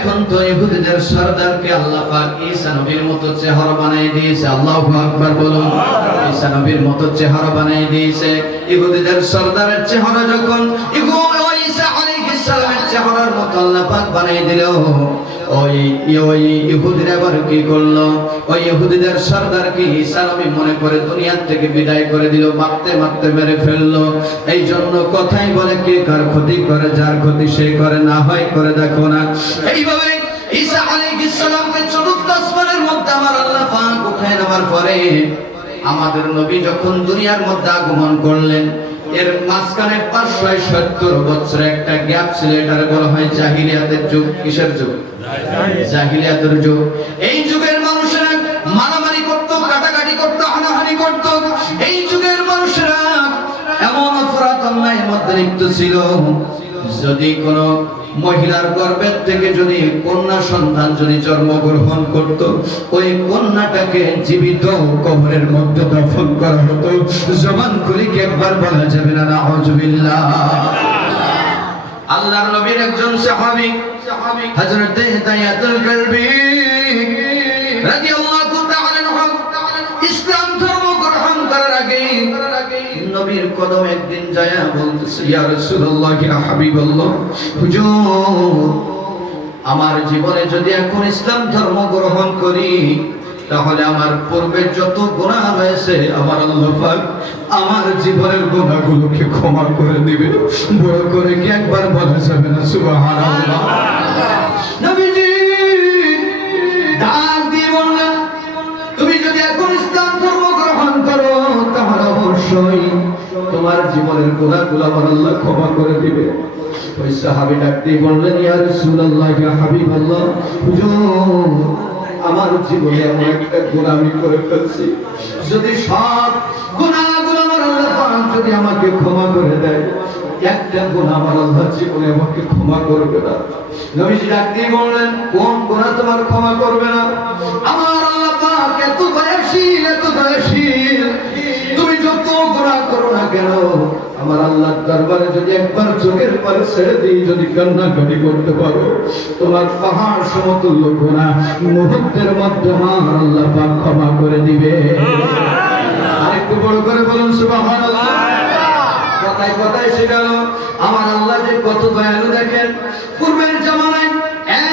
এখন তো ইহুদিদের সর্দারকে আল্লাহ পাক ঈসা নবীর মতো চেহারা বানিয়ে দিয়েছে। আল্লাহু আকবার বলুন। ঈসা নবীর মতো চেহারা বানিয়ে দিয়েছে। ইহুদিদের সর্দারের চেহারা যখন ওই ঈসা আলাইহিস সালামের চেহারার মতো আল্লাহ পাক বানিয়ে দিল। ওই ওই ইহুদিরা কি করল? ওই ইহুদিদের মনে করে দুনিয়ার থেকে বিদায় করে মারতে মারতে মেরে ফেলল। এই জন্য কথাই বলে কে কার ক্ষতি করে, যার ক্ষতি সে করে না করে দেখো না। এইভাবে মধ্যে আমার আল্লাহ পরে আমাদের নবী যখন দুনিয়ার মধ্যে আগমন করলেন, এর মাঝখানে পাঁচশো সত্তর বছর একটা গ্যাপ ছিল, এটার বলা হয় জাহিলিয়াতের যুগ, কিসের যুগ? জাহিলিয়াতের যুগ এই যুগের মানুষেরা মারামারি করত, কাটাকাটি করত, হানাহানি করত। এই যুগের মানুষেরা এমন অপরাধ অন্যায়ের মধ্যে লিপ্ত ছিল। যদি কোনো মহিলার গর্ভের থেকে যদি কন্যা সন্তান যদি জন্মগ্রহণ করত, ওই কন্যাটাকে জীবিত কবরের মধ্যে দফন করা হতো। জমান খুলিকে একবার বলা যাবে না আল্লাহর নবীর একজন সাহাবী হযরত হিদায়াতুল কলবি রাদিয়াল্লাহু তাআলা আনহু ইসলাম ধর্ম গ্রহণ করার আগে নবীর কদম একদিন যায় বলতেছে, ইয়া রাসূলুল্লাহ, ইয়া হাবিবাল্লাহ, হুজুর, আমার জীবনে যদি এখন ইসলাম ধর্ম গ্রহণ করি তাহলে আমার পূর্বে যত গুনাহ রয়েছে, আমার আল্লাহ আমার জীবনের গুনাহগুলোকে ক্ষমা করে দিবে বড় করে কি একবার বলা যাবে না? বললেন তুমি যদি এখন ইসলাম অবশ্যই তোমার জীবনের গুনাহগুলো আমার আল্লাহ ক্ষমা করে দিবে। ওই সাহাবী ডাক দিয়ে বললেন, ইয়া রাসূলুল্লাহ, ইয়া হাবিবাল্লাহ, হুজুর আমার জীবনে এমন একটা গুণ আমি করে ফেলছি। যদি সব গুনাহগুলো আমার আল্লাহ যদি আমাকে ক্ষমা করে দেয়, একটা গুণ আমার আল্লাহ জীবনে আমাকে ক্ষমা করবে না। নবীজি ডাক দিয়ে বললেন, কোন গুণা তোমার ক্ষমা করবে না? আমার আল্লাহ এত দয়াশীল কেন? আমার আল্লাহর দরবারে যদি একবার চোখের পারে ছেড়ে দিই যদি কান্নাকাটি করতে পারো তোমার পাহাড় সমতুল্য গুনাহ মুহূর্তের মধ্যে আমার আল্লাহ পাক ক্ষমা করে দিবে। আরেকটু বড় করে বলুন সুবহানাল্লাহ। কথায় কথায় শেখাল আমার আল্লাহ যে কত দয়ালু দেখেন। পূর্বের জামানায়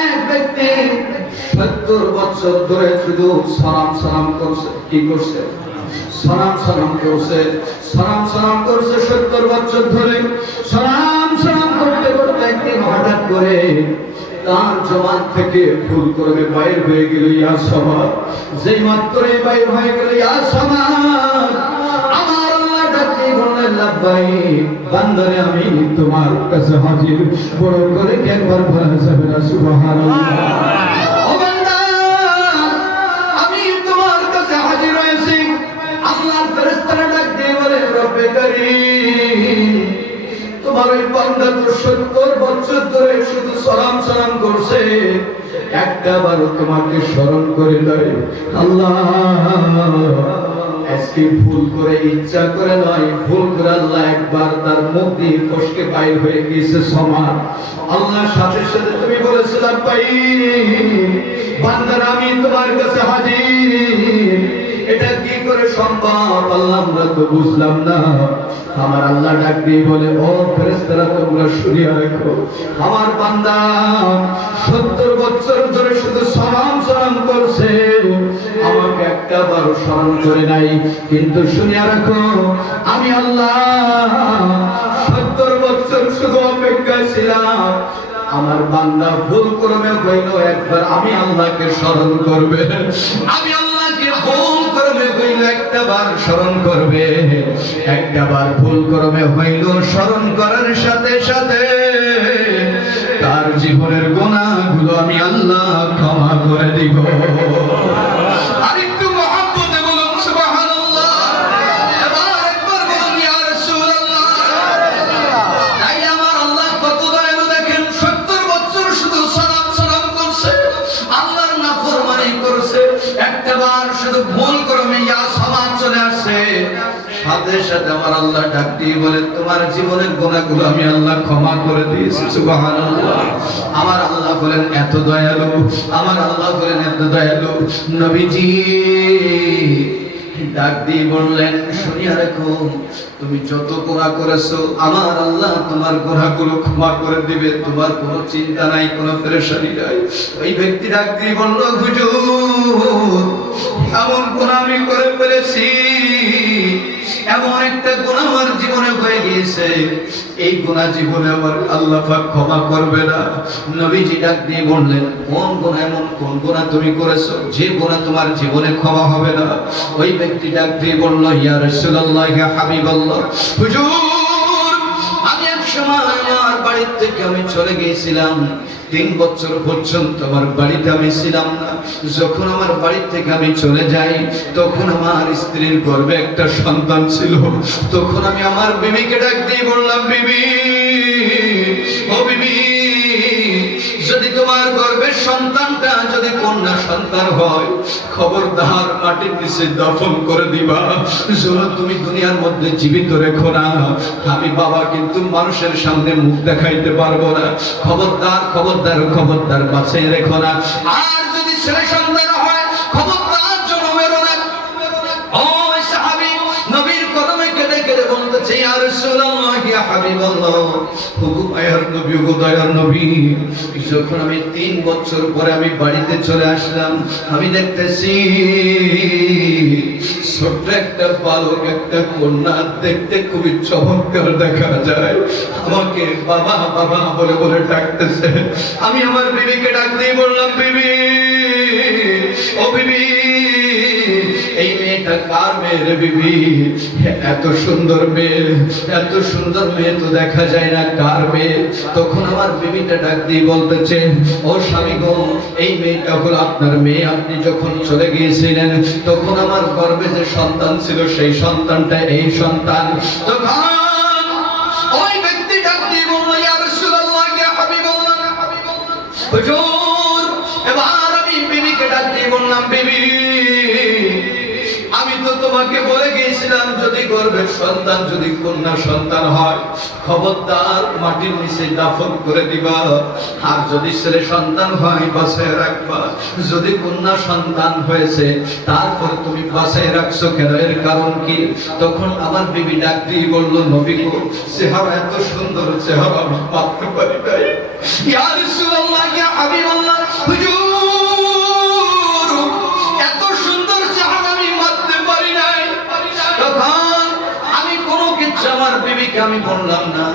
এক ব্যক্তি সত্তর বছর ধরে শুধু সালাম সালাম করছে কি করছে? সালাম সালাম করছে, সালাম সালাম করছে সত্তর বছর ধরে। সালাম সালাম করতে করতে একদিন হঠাৎ করে তার জমান থেকে ভুল করে বাইর হয়ে গেল, ইয়া সমাজ যেই মাত্রই বাইর হয়ে গেল, ইয়া সমাজ আমি তোমার কাছে হাজির। বড় করে একবার বলা যাবে না, সুবহানাল্লাহ? আল্লাহ ভুল করে ইচ্ছা করে নয় ভুল করে আল্লাহ একবার তার মুখ দিয়ে বাইর হয়ে গিয়েছে সমান আল্লাহর সাথে সাথে তুমি বলেছিলাম, ভাই, বান্দার, আমি তোমার কাছে হাজির। করে সম্ভব আল্লাহ, আমরা তো বুঝলাম না। আমার আল্লাহ ডাক দিয়ে বলে, ও ফেরেশতারা, তোমরা শুনিয়া রাখো। আমার বান্দা, সত্তর বছর ধরে শুধু সালাম সালাম করছে। আমাকে একটা বারো স্মরণ করে নাই। কিন্তু শুনিয়া রাখো, আমি আল্লাহ সত্তর বছর শুধু অপেক্ষায় ছিলাম। আমার বান্দা ভুল ক্রমে হইল, একবার আমি আল্লাহকে স্মরণ করবে। আমি আল্লাহকে ভুল একটা বার স্মরণ করবে। একটা বার ভুল ক্রমে হইল, স্মরণ করার সাথে সাথে তার জীবনের গুনাহগুলো আমি আল্লাহ ক্ষমা করে দিব। সাথে সাথে আমার আল্লাহ ডাক দিয়ে বলে, তোমার জীবনের গুণাগুলো আমি আল্লাহ ক্ষমা করে দিয়েছি আমার আল্লাহ বলেন, এত দয়ালু, আমার আল্লাহ বলেন, এত দয়ালু। নবীজি ডাক দিয়ে বললেন শুনিয়া রেখো তুমি যত গোনা করেছ, আমার আল্লাহ তোমার গোনাগুলো ক্ষমা করে দিবে। তোমার কোনো চিন্তা নাই, কোনো পেরেশানি নাই। ওই ব্যক্তি ডাক দিয়ে বলল, হুজুর, এমন গোনা আমি করে ফেলেছি এমন একটা গুণা আমার জীবনে হয়ে গিয়েছে। এই গুণা জীবনে আমার আল্লাহ পাক ক্ষমা করবে না। নবীজি ডাক দিয়ে বললেন, কোন গুণা এমন, কোন গুণা তুমি করেছ? যে গুণা তোমার জীবনে ক্ষমা হবে না। ওই ব্যক্তি ডাক দিয়ে বলল, ইয়া রাসূলুল্লাহ, ইয়া হাবিবাল্লাহ। হুজুর, আমি এক সময় আমার বাড়ির থেকে আমি চলে গিয়েছিলাম। তিন বছর পর্যন্ত আমার বাড়িতে আমি ছিলাম না। যখন আমার বাড়ি থেকে আমি চলে যাই, তখন আমার স্ত্রীর গর্বে একটা সন্তান ছিল। তখন আমি আমার বিবিকে ডাক দিয়ে বললাম, বিবি, ও বিবি সন্তানটা যদি কন্যা সন্তান হয়, খবরদার মাটির নিচে দফন করে দিবা। যেন তুমি দুনিয়ার মধ্যে জীবিত রেখো না। আমি বাবা কিন্তু মানুষের সামনে মুখ দেখাইতে পারব না। খবরদার খবরদার খবরদার বাঁচিয়ে রেখো না। আর যদি ছেলে সন্তান যখন আমি তিন বছর পরে আমি বাড়িতে চলে আসলাম, আমি দেখতেছি, ছোট্ট একটা বালক, একটা কন্যা দেখতে খুবই চমৎকার দেখা যায়। আমাকে বাবা বাবা বলে বলে ডাকতেছে। আমি আমার বিবিকে ডাক দিয়ে বললাম, বিবি, ও বিবি এই মেয়েটা কার মেয়ে রে বিবি? এত সুন্দর মেয়ে, এত সুন্দর মেয়ে তো দেখা যায় না কার মেয়ে। তখন আমার বিবিটা ডাক দিয়ে বলতেছে, ও স্বামী গো, এই মেয়েটা হলো আপনার মেয়ে। আপনি যখন চলে গিয়েছিলেন, তখন আমার গর্ভে যে সন্তান ছিল, সেই সন্তানটা এই সন্তান। এবার আমি বিবিকে ডাক দিয়ে বললাম, বিবি তো তোমাকে বলে গিয়েছিলাম, যদি গর্ভের সন্তান, যদি কন্যা সন্তান হয়, খবরদার মাটির নিচে দাফন করে দিবা। আর যদি ছেলে সন্তান হয় বাসায় রাখবা। যদি কন্যা সন্তান হয়েছে, তারপর তুমি বাসায় রাখছো কেন? এর কারণ কি? তখন আমার বিবি ডাক দিয়ে বলল, নবী গো, চেহারা এত সুন্দর, চেহারা আমি পারি নাই। ইয়া রাসূলুল্লাহ, ইয়া হুজুর! আমার বিবিকে আমি বললাম, না,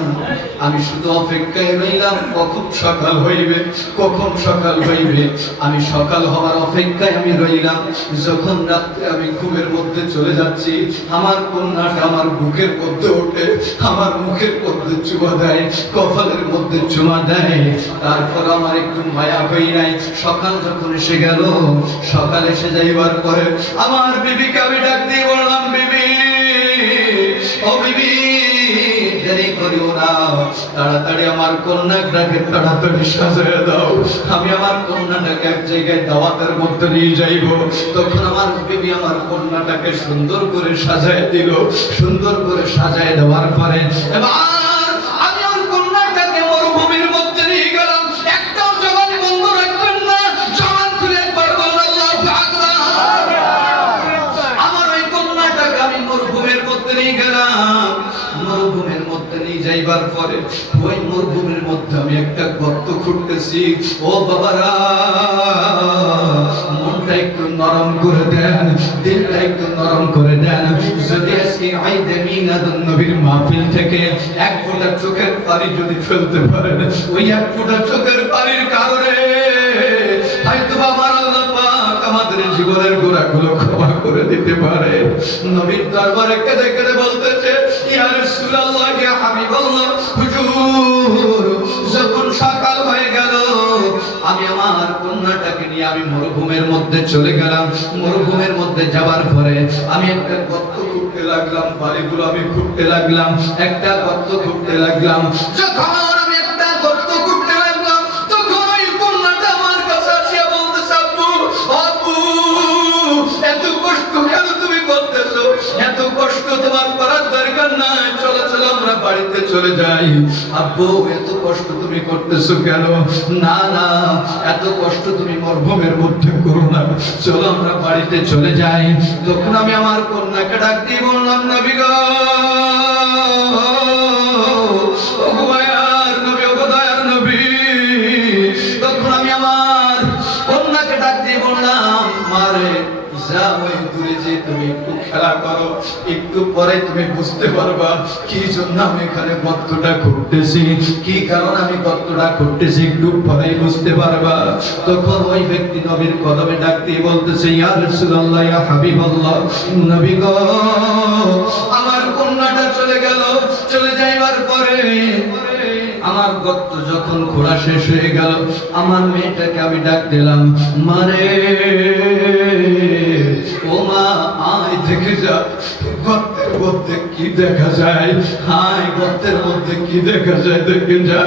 আমি শুধু অপেক্ষায় রইলাম, কখন সকাল হইবে, কখন সকাল হইবে? আমি সকাল হওয়ার অপেক্ষায় আমি রইলাম, যখন রাত্রে আমি ঘুমের মধ্যে চলে যাচ্ছি, আমার কন্যাটা আমার বুকের মধ্যে ওঠে, আমার মুখের মধ্যে চুমা দেয়, কপালের মধ্যে চুমা দেয়, তারপর আমার একটু মায়া হই নাই। সকাল যখন এসে গেল, সকাল এসে যাইবার পরে আমার বিবিকে আমি ডাক দিয়ে বললাম, বিবি, ও বিবি করিও না। তাড়াতাড়ি আমার কন্যাটাকে তাড়াতাড়ি সাজায় দাও। আমি আমার কন্যাটাকে এক জায়গায় দাওয়াতের মধ্যে নিয়ে যাইব। তখন আমার বিবি আমার কন্যাটাকে সুন্দর করে সাজায় দিল। সুন্দর করে সাজায় দেওয়ার পরে এবার ওই মরুভূমির মধ্যে আমি একটা গর্ত খুঁড়তেছি। ও বাবারা, মনটা একটু নরম করে দেন, দিলটা একটু নরম করে দেন। যদি আজকে নবীর মাহফিল থেকে এক ফোঁটা চোখের যদি ফেলতে পারেন, ওই এক ফোঁটা চোখের কারণে হয়তো পাক আমাদের জীবনের ক্ষমা করে দিতে পারে। নবীর দরবারে কেঁদে কেঁদে বলতেছে, ইয়া রাসূলুল্লাহ, ইয়া আমি মরুভূমির মধ্যে চলে গেলাম। মরুভূমির মধ্যে যাওয়ার পরে আমি একটা গর্ত খুঁড়তে লাগলাম বাড়িগুলো আমি খুঁড়তে লাগলাম, একটা গর্ত খুঁড়তে লাগলাম। যখন বাড়িতে চলে যাই। আব্বু, এত কষ্ট তুমি করতেছো কেন? না না, এত কষ্ট তুমি মরভমের মধ্যে করো না। চলো আমরা বাড়িতে চলে যাই। তখন আমি আমার কন্যাকে ডাক দিয়ে বললাম না গো খেলা করো, একটু পরে তুমি বুঝতে পারবা কি জন্য আমি এখানে গর্তটা করতেছি কি কারণ আমি গর্তটা করতেছি একটু পরে বুঝতে পারবা। তখন ওই ব্যক্তি নবীর কদমে ডাক দিয়ে বলতেছে, ইয়া রাসূলুল্লাহ, ইয়া হাবিবাল্লাহ, নবী গো, আমার কন্যাটা চলে গেল, চলে যাইবার পরে আমার গর্ত যখন খোলা শেষ হয়ে গেল, আমার মেয়েটাকে আমি ডাক দিলাম মারে আয় দেখে যা গর্তের মধ্যে কি দেখা যায়? হাই গর্তের মধ্যে কি দেখা যায় দেখে যা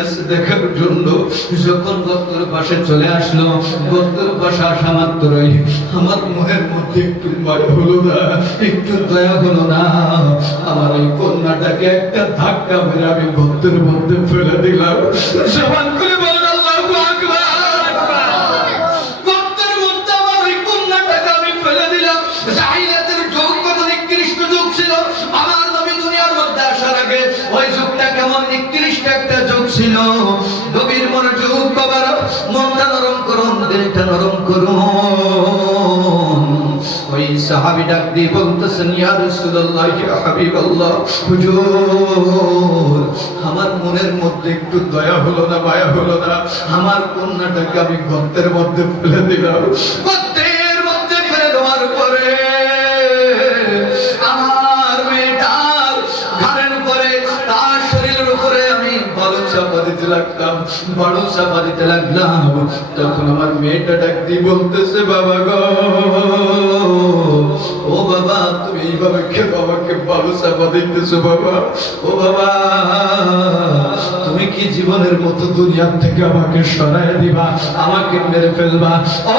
মধ্যে দেখার জন্য যখন গর্তের পাশে চলে আসলো গর্তের পাশে আসা মাত্রই আমার মনের মধ্যে একটু মায়া হলো না, একটু দয়া হলো না। আমার ওই কন্যাটাকে একটা ধাক্কা মেরে আমি গর্তের মধ্যে ফেলে দিলাম। সমান করে ওই একটা ছিল নবীর বাবার, মনটা নরম করুন, দিলটা নরম করুন। ওই সাহাবী ডাক দিয়ে বলতেছেন, ইয়া রাসূলুল্লাহ, ইয়া হাবিবাল্লাহ, হুজুর, আমার মনের মধ্যে একটু দয়া হলো না, মায়া হলো না। আমার কন্যাটাকে আমি গর্তের মধ্যে ফেলে দিলাম। লাগতাম দিতে লাগলাম। তখন আমার মেয়েটা ডাক দিয়ে বলতেছে, বাবা গো, ও বাবা, তুমি এইভাবে কে বাবাকে দিতেছো বাবা? ও বাবা, তুমি কি জীবনের মতো দুনিয়ার থেকে আমাকে সরায় দিবা? আমাকে মেরে ফেলবা? ও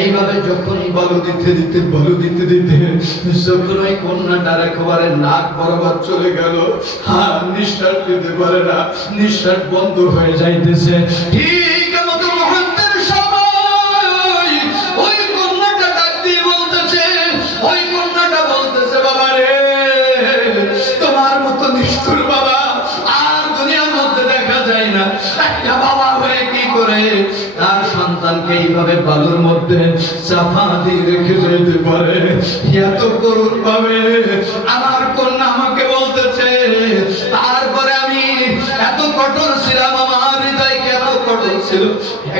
এইভাবে যখনই বলো দিতে দিতে, বলো দিতে দিতে, যখন ওই কন্যাটার একেবারে নাক বরাবর চলে গেল হ্যাঁ দিতে পারে না, নিঃশ্বাস বন্ধ হয়ে যাইতেছে। ঠিক একটা বাবা হয়ে কি করে? তার সন্তানকে এইভাবে বালুর মধ্যে চাপা দিয়ে রেখে যেতে পারে। এত করুণ ভাবে আমার কন্যা আমাকে বলতেছে, তারপরে আমি এত কঠোর ছিলাম, আমার হৃদয় কেন কঠোর ছিল।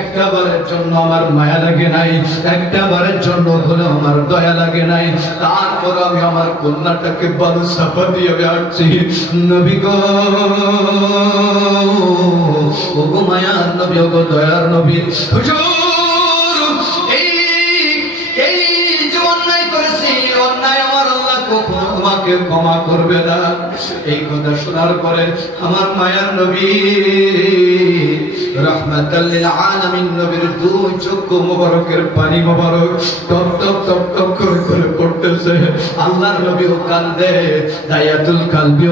একটা বারের জন্য আমার মায়া লাগে নাই, একটা বারের জন্য হলো আমার দয়া লাগে নাই। তারপর আমি আমার কন্যাটাকে বালু চাপা দিয়ে আসছি নবী নবী ও গো দয়ার নবী। হুজুর, এই এই করেছি অন্যায় আমার আল্লাহ কখনো তোমাকে ক্ষমা করবে না। এই কথা শোনার পরে আমার মায়ার নবী রহমাতাল্লিল আলামিন নবীর দুই চক্ষু মোবারকের পানি মোবারক টপ টপ টপ টপ করে করে পড়তেছে। আল্লাহর কান্দে, দায়াতুল কালবি